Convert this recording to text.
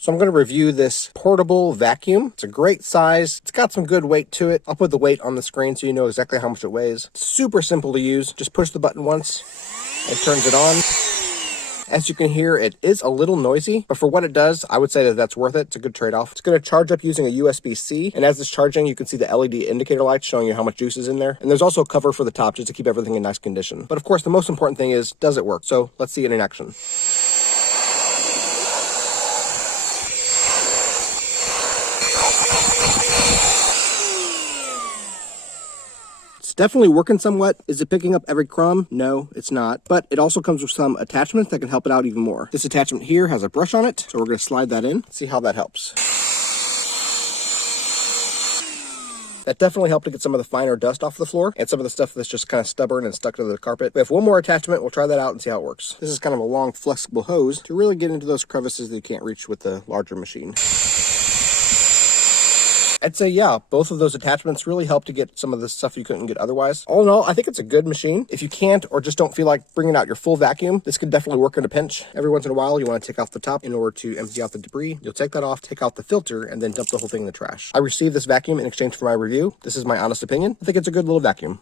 So I'm going to review this portable vacuum. It's a great size. It's got some good weight to it. I'll put the weight on the screen so you know exactly how much it weighs. It's super simple to use. Just push the button once. It turns it on. As you can hear, it is a little noisy, but for what it does, I would say that that's worth it. It's a good trade-off. It's going to charge up using a USB-C, and as it's charging, you can see the LED indicator lights showing you how much juice is in there. And there's also a cover for the top just to keep everything in nice condition. But of course, the most important thing is, does it work? So let's see it in action. Definitely working somewhat. Is it picking up every crumb? No, it's not. But it also comes with some attachments that can help it out even more. This attachment here has a brush on it, so we're going to slide that in. See how that helps. That definitely helped to get some of the finer dust off the floor and some of the stuff that's just kind of stubborn and stuck to the carpet. We have one more attachment. We'll try that out and see how it works. This is kind of a long, flexible hose to really get into those crevices that you can't reach with the larger machine. I'd say, yeah, both of those attachments really help to get some of the stuff you couldn't get otherwise. All in all, I think it's a good machine. If you can't or just don't feel like bringing out your full vacuum, this could definitely work in a pinch. Every once in a while, you want to take off the top in order to empty out the debris. You'll take that off, take out the filter, and then dump the whole thing in the trash. I received this vacuum in exchange for my review. This is my honest opinion. I think it's a good little vacuum.